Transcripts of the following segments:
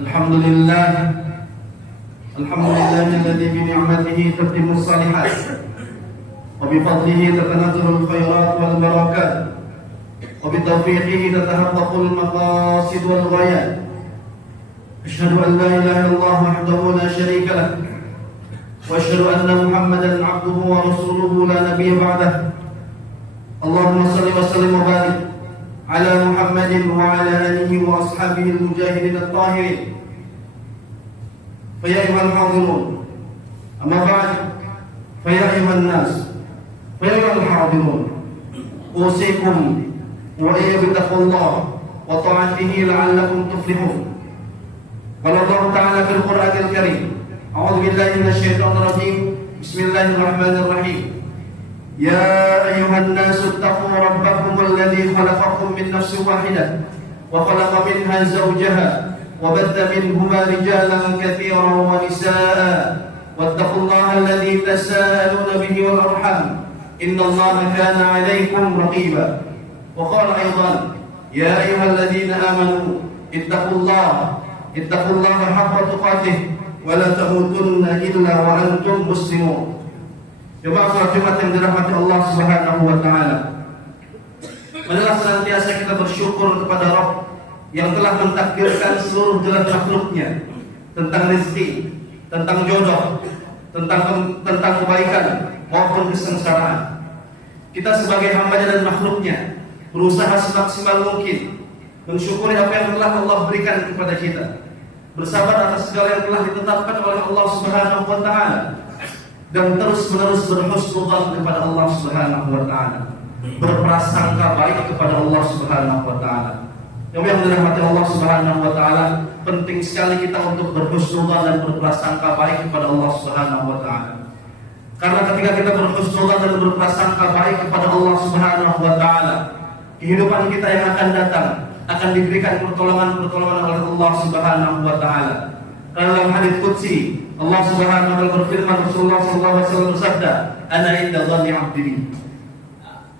الحمد لله الذي بنعمته تتم الصالحات وبفضله تتنزل الخيرات والبركات وبتوفيقه تتحقق المقاصد والغايات. أشهد أن لا إله إلا الله وحده لا شريك له وأشهد أن محمدا عبده ورسوله لا نبي بعده. اللهم صل وسلم وبارك على محمد وعلى آله وأصحابه المجاهدين الطاهرين. فيا أيها الحاضرون، أما بعد، فيا أيها الناس، فيا أيها الحاضرون، أوصيكم وإياي بتقوى الله وطاعته لعلكم تفلحون. قال الله تعالى في القرآن الكريم: أعوذ بالله من الشيطان الرجيم، بسم الله الرحمن الرحيم. يا أيها الناس اتقوا ربكم الذي خلقكم من نفس واحدة وخلق منها زوجها وبث منهما رجالا كثيرا ونساء واتقوا الله الذي تساءلون به والأرحام إن الله كان عليكم رقيبا. وقال أيضا: يا أيها الذين آمنوا اتقوا الله حق تقاته ولا تموتن إلا وأنتم مسلمون. Jemaah salat Jumat yang dirahmati Allah Subhanahu wa taala. Marilah senantiasa kita bersyukur kepada Rabb yang telah mentakdirkan seluruh jalan makhluknya tentang rezeki, tentang jodoh, tentang kebaikan maupun kesengsaraan. Kita sebagai hamba dan makhluknya berusaha semaksimal mungkin mensyukuri apa yang telah Allah berikan kepada kita, bersabar atas segala yang telah ditetapkan oleh Allah Subhanahu wa taala, dan terus-menerus berhusnudzan kepada Allah Subhanahu wa taala, berprasangka baik kepada Allah Subhanahu wa taala. Yang dirahmati Allah Subhanahu wa taala, penting sekali kita untuk berhusnudzan dan berprasangka baik kepada Allah Subhanahu wa taala. Karena ketika kita berhusnudzan dan berprasangka baik kepada Allah Subhanahu wa taala, kehidupan kita yang akan datang akan diberikan pertolongan oleh Allah Subhanahu wa taala. Dalam hadits qudsi Allah Subhanahu wa taala berfirman, Rasulullah sallallahu alaihi wasallam bersabda, "Ana inda dhanni 'abdi bi."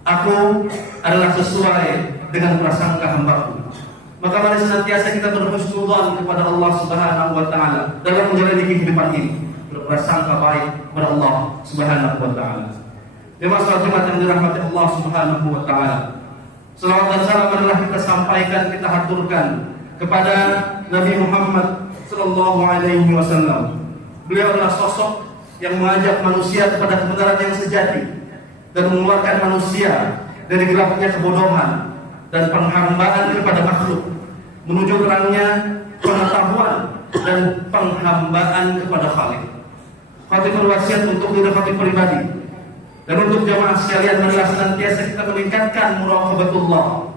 Aku adalah sesuai dengan prasangka hambaku. Maka mari senantiasa kita berhusnudzan kepada Allah Subhanahu wa taala dalam menjalani kehidupan ini, berprasangka baik kepada Allah Subhanahu wa taala. Jemaah salat Jumat yang dirahmati Allah Subhanahu wa taala, selawat dan salam adalah kita sampaikan, kita haturkan kepada Nabi Muhammad sallallahu alaihi wasallam. Beliau adalah sosok yang mengajak manusia kepada kebenaran yang sejati dan mengeluarkan manusia dari gelapnya kebodohan dan penghambaan kepada makhluk, menuju terangnya pengetahuan dan penghambaan kepada Khalik. Khatibul wasiat untuk diri khatib pribadi dan untuk jamaah sekalian, marilah senantiasa kita meningkatkan muraqabatullah,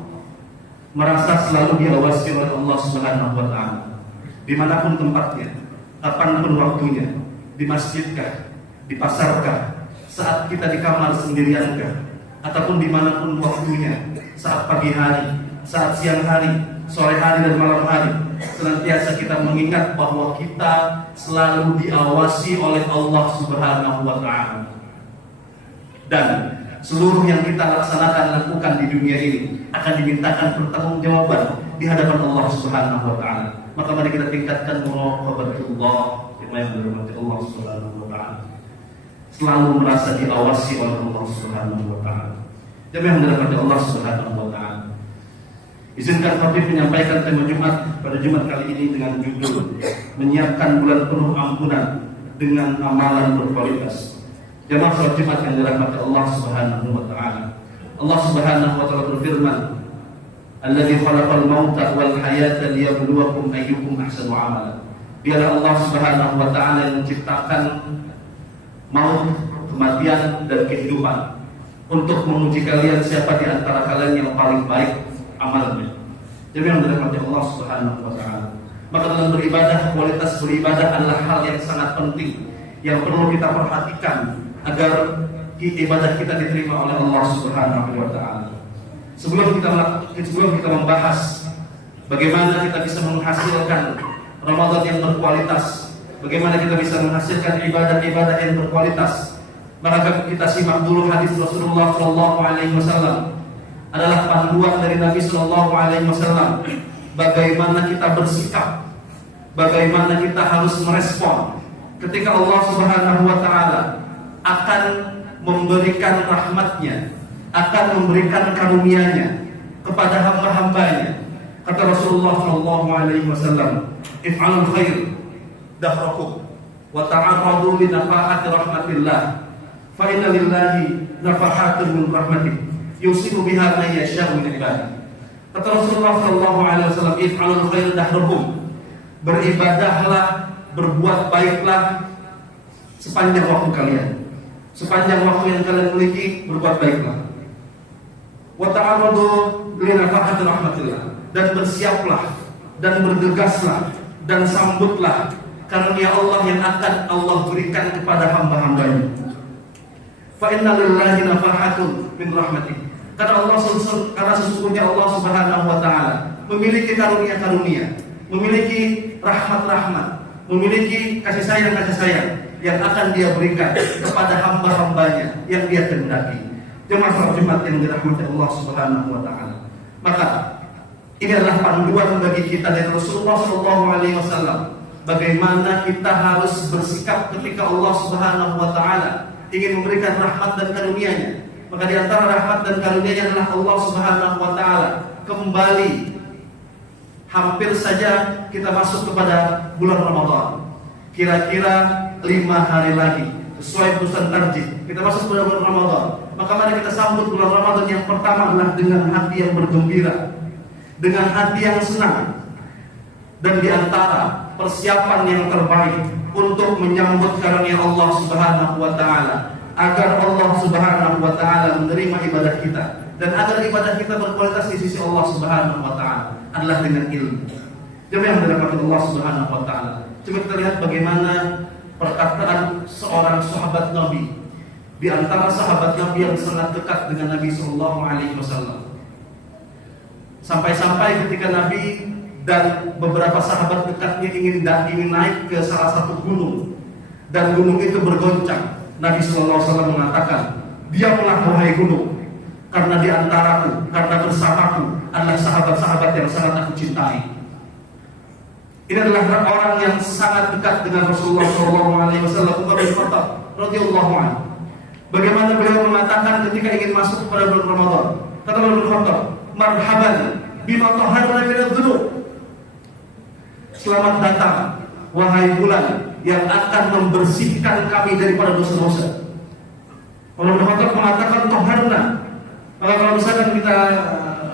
merasa selalu diawasi oleh Allah Subhanahu wa taala dimanapun tempatnya, kapanpun waktunya, di masjidkah, di pasarkah, saat kita di kamar sendiriankah, ataupun dimanapun waktunya, saat pagi hari, saat siang hari, sore hari dan malam hari, senantiasa kita mengingat bahwa kita selalu diawasi oleh Allah Subhanahu wa taala. Dan seluruh yang kita lakukan di dunia ini akan dimintakan pertanggungjawaban di hadapan Allah Subhanahu wa taala. Maka mari kita tingkatkan muraqabatullah, yang dirahmati Allah Subhanahu wa taala. Selalu merasa diawasi oleh Allah Subhanahu wa taala. Yang dirahmati Allah Subhanahu wa taala. Izinkan khatib menyampaikan tema Jumat pada Jumat kali ini dengan judul menyiapkan bulan penuh ampunan dengan amalan berkualitas. Jemaah salat Jumat yang dirahmati Allah Subhanahu wa taala. Allah Subhanahu wa taala berfirman, "Alladzi khalaqal mauta wal hayata liyabluwakum ayyukum ahsanu amala." Dialah Allah Subhanahu wa taala yang menciptakan maut, kematian dan kehidupan untuk menguji kalian siapa di antara kalian yang paling baik amalnya. Jadi yang dirahmati Allah Subhanahu wa taala. Maka dalam beribadah, kualitas beribadah adalah hal yang sangat penting yang perlu kita perhatikan agar ibadah kita diterima oleh Allah Subhanahu wa taala. Sebelum kita membahas bagaimana kita bisa menghasilkan Ramadan yang berkualitas, bagaimana kita bisa menghasilkan ibadah-ibadah yang berkualitas, maka kita simak dulu hadis Rasulullah SAW. Adalah panduan dari Nabi SAW bagaimana kita bersikap bagaimana kita harus merespon ketika Allah Subhanahu wa Ta'ala akan memberikan rahmatnya, akan memberikan karunia-Nya kepada hamba-hambanya. Kata Rasulullah sallallahu alaihi wasallam, "If'alul khair dahrakum wa ta'arradu li nafahati rahmatillah, fa inna lillahi nafahatun min rahmatih yusibu biha man yasha'u min ibadihi." Kata Rasulullah sallallahu alaihi wasallam, "If'alul khair dahrakum." Beribadahlah, berbuat baiklah sepanjang waktu kalian. Sepanjang waktu yang kalian miliki, berbuat baiklah. Wa ta'arradu li nafahati rahmatillah, dan bersiaplah dan bergegaslah dan sambutlah karunia Allah yang akan Allah berikan kepada hamba-hambanya. Fa inna lillahi nafahatun min rahmatih. Karena sesungguhnya Allah Subhanahu wa Ta'ala memiliki karunia-karunia, memiliki rahmat-rahmat, memiliki kasih sayang yang akan Dia berikan kepada hamba-hambanya yang Dia kehendaki. Jemaah salat Jumat yang dirahmati Allah Subhanahu wa Ta'ala. Maka ini adalah panduan bagi kita dari Rasulullah sallallahu alaihi wasallam, bagaimana kita harus bersikap ketika Allah Subhanahu wa Ta'ala ingin memberikan rahmat dan karunia-Nya. Maka di antara rahmat dan karunia-Nya adalah Allah Subhanahu wa Ta'ala kembali, hampir saja kita masuk kepada bulan Ramadan. Kira-kira 5 hari lagi, sesuai perusahaan tarjih, kita masuk kepada bulan Ramadan. Maka mari kita sambut bulan Ramadan yang pertama adalah dengan hati yang bergembira, dengan hati yang senang. Dan di antara persiapan yang terbaik untuk menyambut karunia Allah Subhanahu wa Ta'ala, agar Allah Subhanahu wa Ta'ala menerima ibadah kita dan agar ibadah kita berkualitas di sisi Allah Subhanahu wa Ta'ala, adalah dengan ilmu. Jemaah yang dirahmati Allah Subhanahu wa Ta'ala, coba kita lihat bagaimana perkataan seorang sahabat Nabi, di antara sahabat Nabi yang sangat dekat dengan Nabi sallallahu alaihi wasallam. Sampai-sampai ketika Nabi dan beberapa sahabat dekatnya ingin naik ke salah satu gunung, dan gunung itu bergoncang, Nabi sallallahu alaihi wasallam mengatakan, "Diamlah wahai gunung, karena di antaraku, karena bersamaku adalah sahabat-sahabat yang sangat aku cintai." Ini adalah orang yang sangat dekat dengan Rasulullah sallallahu alaihi wasallam, Umar bin Khattab radhiyallahu anhu. Bagaimana beliau mengatakan ketika ingin masuk kepada bulan Ramadan, kata Umar bin Khattab, "Marhaban bima taharna min adz-dzunub." Selamat datang wahai bulan yang akan membersihkan kami daripada dosa-dosa. Umar bin Khattab mengatakan taharna. Maka kalau misalkan kita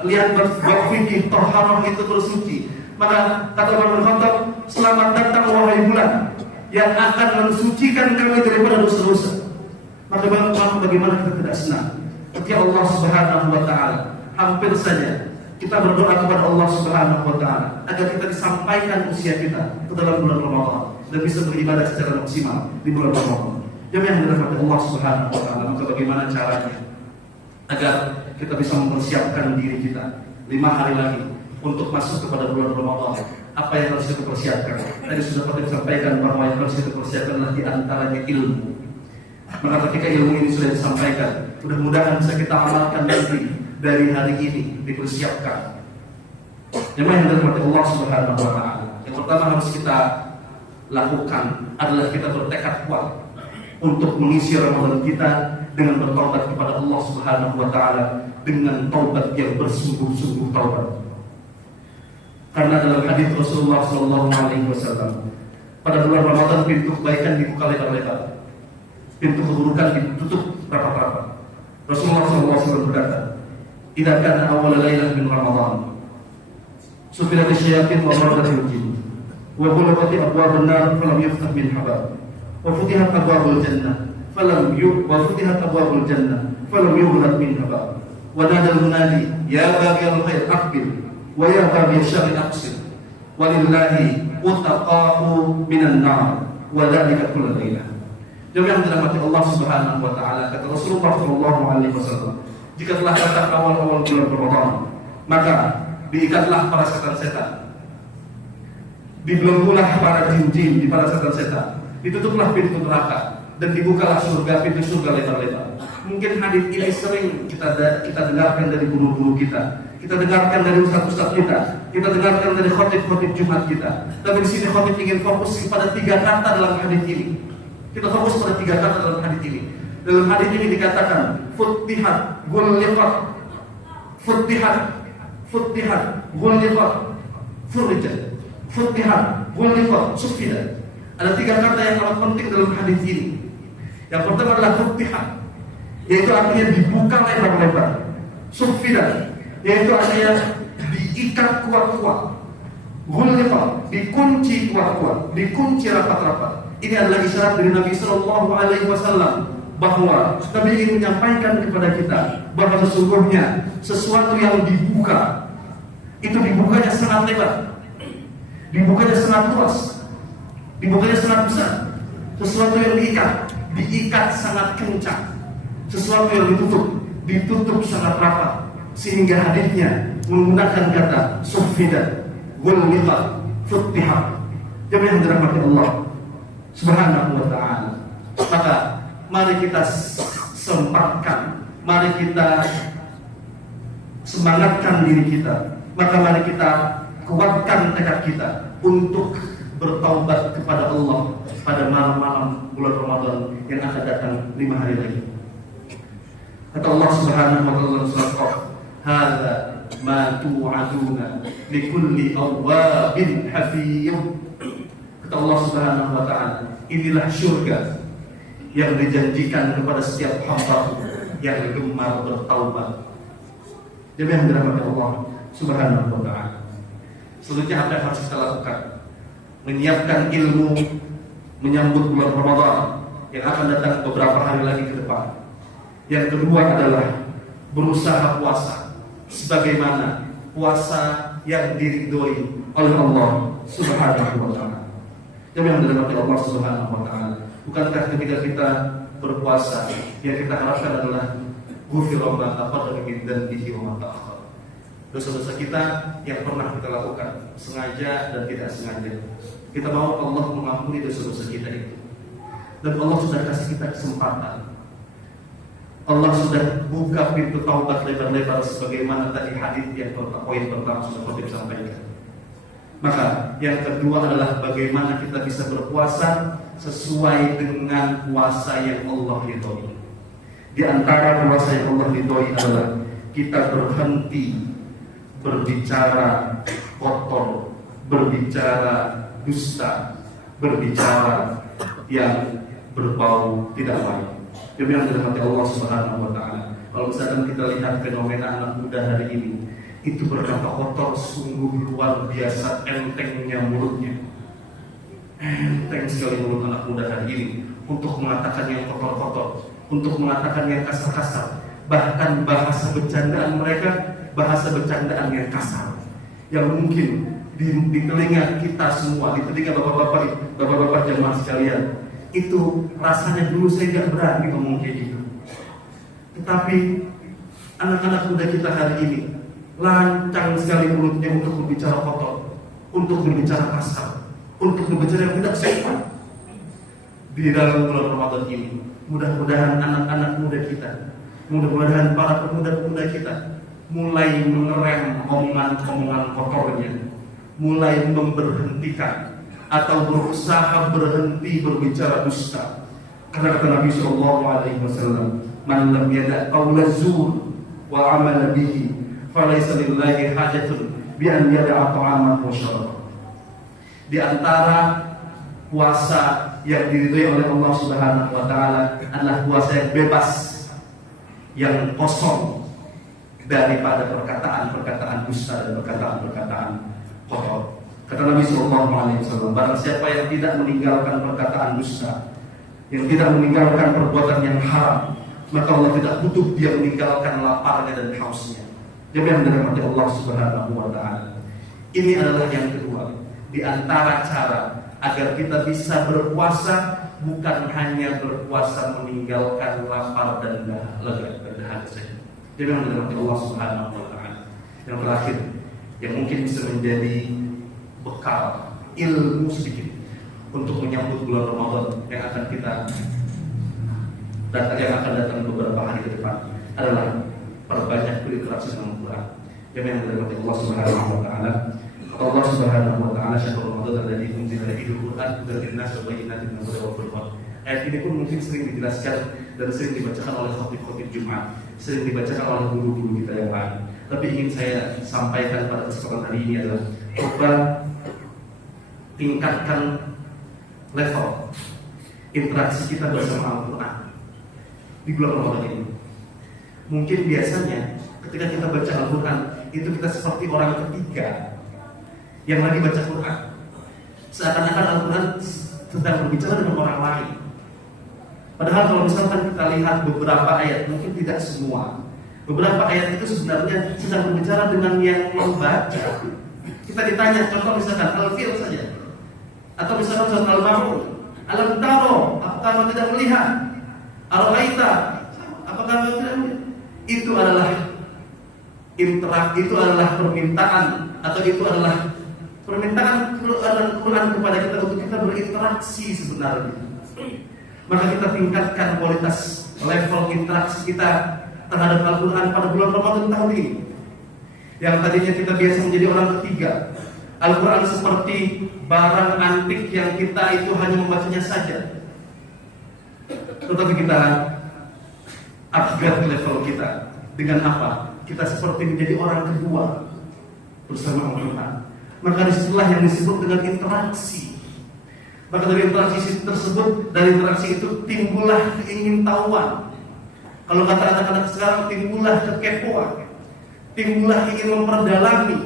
lihat bab fikih, taharah itu bersuci. Maka kata Umar bin Khattab, selamat datang wahai bulan yang akan mensucikan kami daripada dosa-dosa. Maka bagaimana kita tidak senang ketika Allah Subhanahu wa Ta'ala, hampir saja kita berdoa kepada Allah Subhanahu wa Ta'ala agar kita disampaikan usia kita ke dalam bulan Ramadan dan bisa beribadah secara maksimal di bulan Ramadan. Jemaah yang dirahmati Allah Subhanahu wa Ta'ala, maka bagaimana caranya agar kita bisa mempersiapkan diri kita 5 hari lagi untuk masuk kepada bulan Ramadan? Apa yang harus kita persiapkan? Tadi sudah pernah disampaikan bahwa yang harus kita persiapkan adalah di antaranya ilmu. Maka ketika ilmu ini sudah disampaikan, mudah-mudahan bisa kita amalkan nanti dari hari ini, dipersiapkan. Jemaah yang dirahmati Allah Subhanahu wa Ta'ala, yang pertama harus kita lakukan adalah kita bertekad kuat untuk mengisi Ramadan kita dengan bertaubat kepada Allah Subhanahu wa Ta'ala dengan taubat yang bersungguh-sungguh taubat. Karena dalam hadis Rasulullah sallallahu alaihi wasallam, pada bulan Ramadan pintu kebaikan dibuka lebar-lebar, pintu keburukan ditutup rapat-rapat. Rasulullah sallallahu alaihi wasallam berkata, "Idza kana awwal lailah min Ramadan, sufilat asyayatin wa maradatil jin, wa ghulqat abwabun nar falam yuftah min habab, wa futihat abwabul jannah falam yughlaq min habab, wa nadal munadi ya baghiyal khair aqbil wa ya baghiyal syarri aqsir, walillahi utaqa'u minan nar wa dzalika kullu lailah." Jemaah yang dirahmati Allah Subhanahu wa Ta'ala, kata Rasulullah sallallahu alaihi wasallam, jika telah datang awal-awal bulan Ramadan, maka diikatlah para setan-setan, dibelenggulah para jin-jin di para setan-setan, ditutuplah pintu neraka, dan dibukalah surga, pintu surga lebar-lebar. Mungkin hadis ini sering kita dengarkan dari guru-guru kita kita dengarkan dari ustaz-ustaz kita dengarkan dari khotib-khotib Jumat kita. Tapi di sini khotib ingin fokus pada 3 kata dalam hadis ini. Kita fokus pada 3 kata dalam hadis ini. Dalam hadis ini dikatakan futihat, ghulliqat, futihat, ghulliqat, furijat, futihat, ghulliqat, sufidat. Ada 3 kata yang sangat penting dalam hadis ini. Yang pertama adalah futihat, yaitu artinya dibuka lebar-lebar. Sufidat, yaitu artinya diikat kuat-kuat. Ghulliqat, dikunci kuat-kuat, dikunci rapat-rapat. Ini adalah isyarat dari Nabi Sallallahu Alaihi Wasallam bahwa Nabi ingin menyampaikan kepada kita bahwa sesungguhnya sesuatu yang dibuka itu dibukanya sangat lebar, dibukanya sangat luas, dibukanya sangat besar. Sesuatu yang diikat sangat kencang. Sesuatu yang ditutup sangat rapat, sehingga hadisnya menggunakan kata sufidat, ghulliqat, futihat. Jemaah yang dirahmati Allah Subhanahu wa ta'ala. Maka mari kita sempatkan, mari kita semangatkan diri kita. Maka mari kita kuatkan tekad kita untuk bertaubat kepada Allah pada malam-malam bulan Ramadan yang akan datang 5 hari lagi. Kata Allah Subhanahu wa ta'ala dalam surat Qaf, "Hadza ma tu'aduna likulli awwabin hafiz." Kata Allah Subhanahu wa ta'ala, inilah surga yang dijanjikan kepada setiap hamba yang gemar bertaubat. Jadi yang dirahmati Allah Subhanahu wa ta'ala. Selanjutnya apa yang harus kita lakukan? Menyiapkan ilmu menyambut bulan Ramadan yang akan datang beberapa hari lagi ke depan. Yang kedua adalah berusaha puasa sebagaimana puasa yang diridhoi oleh Allah Subhanahu wa ta'ala. Jadi yang dirahmati Allah Subhanahu wa ta'ala, bukankah ketika kita berpuasa yang kita harapkan adalah ghufira ma taqaddama min dhanbihi wa ma ta'akhkhar. Dosa-dosa kita yang pernah kita lakukan sengaja dan tidak sengaja, kita mau Allah mengampuni dosa-dosa kita itu. Dan Allah sudah kasih kita kesempatan. Allah sudah buka pintu taubat lebar-lebar sebagaimana tadi hadis yang poin pertama sudah khotib sampaikan. Maka yang kedua adalah bagaimana kita bisa berpuasa sesuai dengan puasa yang Allah ridhoi. Di antara puasa yang Allah ridhoi adalah kita berhenti berbicara kotor, berbicara dusta, berbicara yang berbau tidak baik. Demi yang dirahmati Allah Subhanahu wa ta'ala. Kalau misalkan kita lihat fenomena anak muda hari ini, itu berkata kotor sungguh luar biasa entengnya mulutnya. Enteng sekali mulut anak muda hari ini untuk mengatakan yang kotor-kotor, untuk mengatakan yang kasar-kasar. Bahkan bahasa bercandaan mereka, bahasa bercandaan yang kasar, yang mungkin di telinga kita semua, di telinga bapak-bapak jemaah sekalian, itu rasanya dulu saya gak berani ngomong kayak gitu. Tetapi anak-anak muda kita hari ini lancang sekali mulutnya untuk berbicara kotor, untuk berbicara kasar, untuk berbicara yang tidak sopan. Di dalam bulan Ramadan ini, mudah-mudahan anak-anak muda kita, mudah-mudahan para pemuda-pemuda kita mulai mengerem omongan-omongan kotornya, mulai memberhentikan atau berusaha berhenti berbicara dusta. Karena kata Nabi Sallallahu Alaihi Wasallam, "Man lam yada' qawla zur wa 'amala bihi, falaysa lillahi hajatun bi an yada'a ta'amahu wa syarabahu." Di antara puasa yang diridhoi oleh Allah Subhanahu wa ta'ala adalah puasa yang bebas, yang kosong daripada perkataan-perkataan dusta dan perkataan-perkataan kotor. Kata Nabi Sallallahu Alaihi Wasallam, barang siapa yang tidak meninggalkan perkataan dusta, yang tidak meninggalkan perbuatan yang haram, maka Allah tidak butuh dia meninggalkan laparnya dan hausnya. Jadi yang dirahmati Allah Subhanahu wa ta'ala, ini adalah yang kedua di antara cara agar kita bisa berpuasa, bukan hanya berpuasa meninggalkan lapar dan dahaga saja. Jadi yang dirahmati Allah Subhanahu wa ta'ala, yang terakhir yang mungkin bisa menjadi bekal ilmu sedikit untuk menyambut bulan Ramadan yang akan datang beberapa hari ke depan adalah perbanyak berinteraksi dengan Al-Quran. Yang dirahmati Allah Subhanahu wa taala. Allah Subhanahu wa taala syahrul Ramadan alladzi unzila fihi al-Qur'an hudan lin-nas wa bayyinatin minal huda wal furqan. Ayat ini pun mungkin sering dijelaskan dan sering dibacakan oleh khatib-khatib Jumat, sering dibacakan oleh guru-guru kita yang lain. Tapi ingin saya sampaikan pada kesempatan hari ini adalah coba tingkatkan level interaksi kita bersama Al-Quran di bulan Ramadan ini. Mungkin biasanya ketika kita baca Al-Quran itu kita seperti orang ketiga yang lagi baca Quran, seakan-akan Al-Quran sedang berbicara dengan orang lain. Padahal kalau misalkan kita lihat beberapa ayat, mungkin tidak semua, beberapa ayat itu sebenarnya sedang berbicara dengan yang membaca. Kita ditanya, contoh misalkan Al-Fil saja, atau misalkan surat Al-Ma'un, alam taro, apakah kamu tidak melihat? Ar-Ra'aita, apakah kamu tidak melihat? Itu adalah itu adalah permintaan, atau itu adalah permintaan Quran kepada kita untuk kita berinteraksi sebenarnya. Maka kita tingkatkan kualitas level interaksi kita terhadap Al-Quran pada bulan Ramadan tahun ini. Yang tadinya kita biasa menjadi orang ketiga, Al-Quran seperti barang antik yang kita itu hanya membacanya saja. Tetapi kita upgrade level kita dengan apa? Kita seperti menjadi orang kedua bersama Al-Quran. Maka disitulah yang disebut dengan interaksi. Maka dari interaksi tersebut, dari interaksi itu timbullah keingintahuan. Kalau kata anak-anak sekarang, timbullah kekepoan, timbullah ingin memperdalami.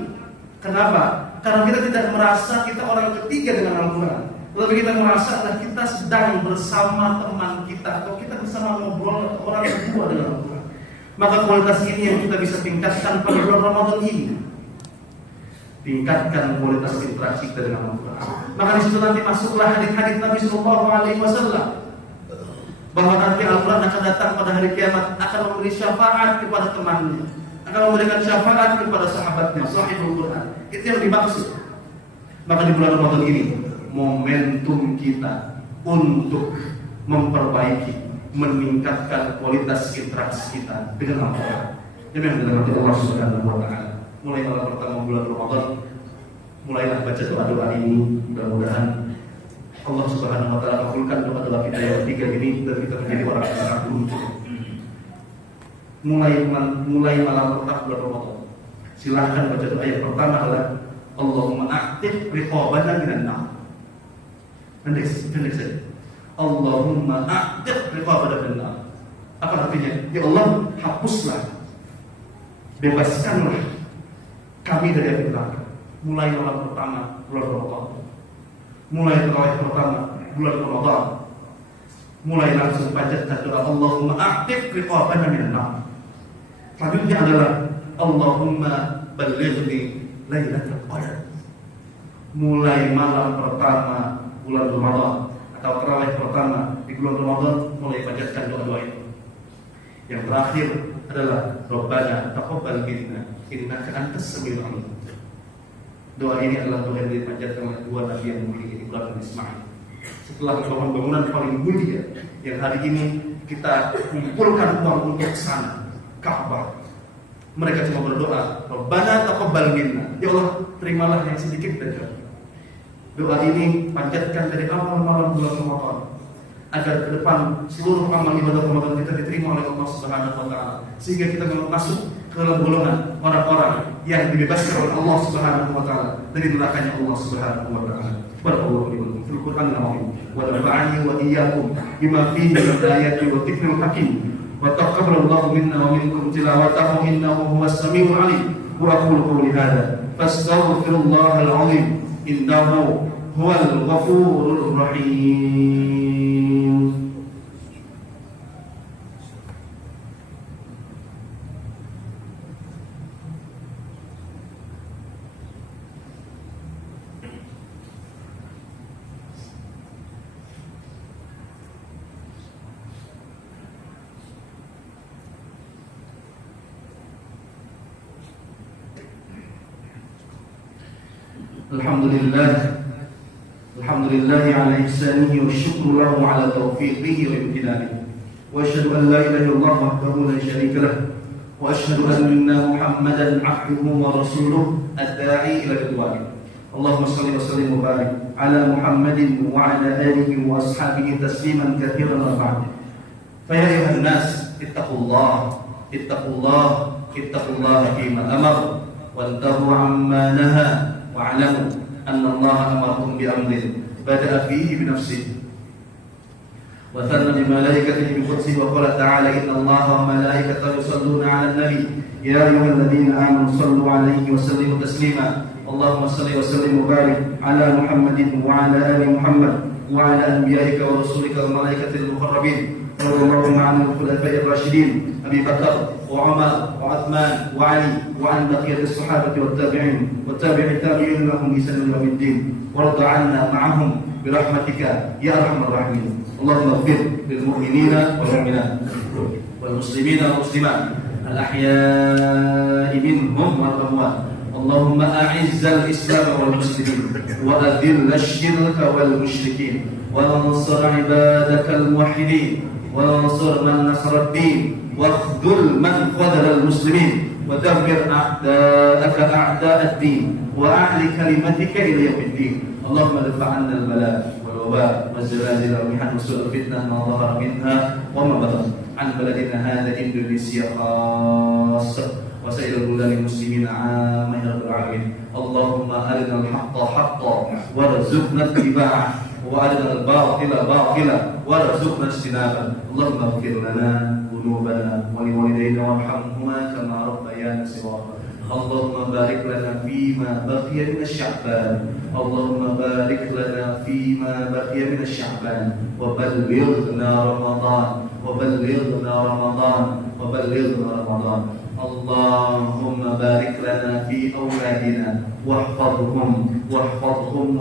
Kenapa? Karena kita tidak merasa kita orang ketiga dengan Al-Quran, tetapi kita merasa adalah kita sedang bersama teman kita, atau kita bersama ngobrol orang kedua dengan Al-Quran. Maka kualitas ini yang kita bisa tingkatkan pada bulan Ramadan ini. Tingkatkan kualitas interaksi kita dengan Al-Quran. Maka di situ nanti masuklah hadis-hadis Nabi Sallallahu Alaihi Wasallam bahwa nanti Al-Quran akan datang pada hari kiamat, akan memberi syafaat kepada temannya, akan memberikan syafaat kepada sahabatnya, sahibul Quran. Itu yang dimaksud. Maka di bulan Ramadan ini momentum kita untuk memperbaiki, meningkatkan kualitas interaksi kita dengan Al-Quran. Ini yang dirahmati Allah Subhanahu wa taala. Mulai malam pertama bulan Ramadan, mulailah baca doa-doa ini. Mudah-mudahan Allah Subhanahu wa taala kabulkan doa-doa kita yang ketiga ini dan kita menjadi orang yang sangat beruntung. Mulai malam pertama bulan Ramadan, silahkan baca doa yang pertama adalah Allahumma a'tiq riqabana minan nar. Pendek saja. Allahumma a'tiq riqabana minan nar. Apa artinya? Ya Allah, hapuslah, bebaskanlah kami dari api neraka. Mulai malam pertama bulan Ramadan, mulai tarawih pertama bulan Ramadan, mulai langsung panjatkan doa Allahumma a'tiq riqabana minan nar. Selanjutnya adalah Allahumma ballighni lailatul qadar. Mulai malam pertama bulan Ramadan atau tarawih pertama di bulan Ramadan, mulai panjatkan doa-doa ini. Yang terakhir adalah Rabbana taqabbal minna innaka antas samiul alim. Doa ini adalah doa yang dipanjatkan oleh dua nabi yang mulia, Ibrahim dan Ismail. Setelah membangun bangunan paling mulia yang hari ini kita kumpulkan uang untuk sana, Ka'bah, mereka cuma berdoa, Rabbana taqabbal minna. Ya Allah, terimalah yang sedikit dari kami. Doa ini panjatkan dari awal malam bulan Ramadan, agar ke depan seluruh amal ibadah Ramadan kita diterima oleh Allah Subhanahu wa taala, sehingga kita masuk ke dalam golongan orang-orang yang dibebaskan oleh Allah Subhanahu wa taala dari nerakanya Allah Subhanahu wa taala. Barakallahu fiikum fil Qur'anil azim wa nafa'ani wa iyyakum bima fihi min ayati wa dzikril hakim wa taqabbalallahu minna wa minkum tilawatahu innahu huwas samiul alim. Wa aqulu qawli hadza fastaghfirullahal azim innahu huwal ghafurur rahim. Alhamdulillah ala ihsanihi wa syukru lahu ala taufiqihi wa imtinanihi wa asyhadu an la ilaha illallah wahdahu la syarika lah wa وأشهد أن محمدا عبده ورسوله الداعي إلى رضوانه. اللهم صل وسلم وبارك على محمد وعلى آله وأصحابه تسليما كثيرا وبعد. فيا أيها الناس اتقوا الله اتقوا الله اتقوا الله فيما أمر وانتهوا عما نهى واعلموا أن الله أمركم بأمر بدأ فيه بنفسه وثنى بملائكته بقدسه وقال تعالى إن الله وملائكته يصلون على النبي يا أيها الذين آمنوا صلوا عليه وسلموا تسليما. اللهم صل وسلم وبارك على محمد وعلى آل محمد وعلى أنبيائك ورسولك والملائكة المقربين رضي الله عن الخلفاء الراشدين أبي بكر وعمر وعثمان وعلي وعن بقية الصحابة والتابعين والتابع التابعين لهم بإحسان إلى يوم الدين وارض عنا معهم برحمتك يا أرحم الراحمين. اللهم اغفر للمؤمنين والمؤمنات والمسلمين والمسلمات الأحياء منهم والأموات. اللهم أعز الإسلام والمسلمين وأذل الشرك والمشركين وانصر عبادك الموحدين وانصر من نصر الدين واخذل من خذل المسلمين ودمر أعداءك أعداء الدين وأعل كلمتك إلى يوم الدين. اللهم ادفع عنا البلاء والوباء والزلازل والمحن وسوء الفتنة ما ظهر منها وما بطن عن بلدنا هذا إندونيسيا خاصة وسائر البلدان المسلمين عامة يا رب العالمين. اللهم أرنا الحق حقا وارزقنا اتباعه وأرنا الباطل باطلا وارزقنا اجتنابه. اللهم اغفر لنا ذنوبنا ولوالدينا وارحمهما كما ربيانا صغارا. اللهم بارك لنا فيما بقي من الشعبان اللهم بارك لنا فيما بقي من الشعبان وبلغنا رمضان وبلغنا رمضان وبلغنا رمضان. اللهم بارك لنا في أولادنا واحفظهم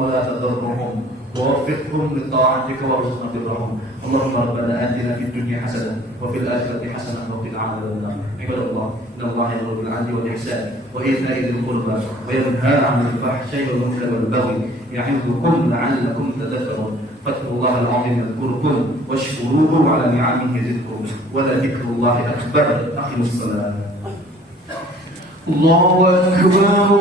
ولا تضرهم ووفقهم لطاعتك وارزقنا برهم. اللهم ربنا آتنا في الدنيا حسنة وفي الآخرة حسنة وقنا عذاب النار. عباد الله إن الله يأمر بالعدل والإحسان وإيتاء ذي القربى وينهى عن الفحشاء والمنكر والبغي يعظكم لعلكم تذكرون. فاتقوا الله العظيم يذكركم واشكروه على نعمه يزدكم ولذكر الله أكبر. أقيموا الصلاة. الله أكبر.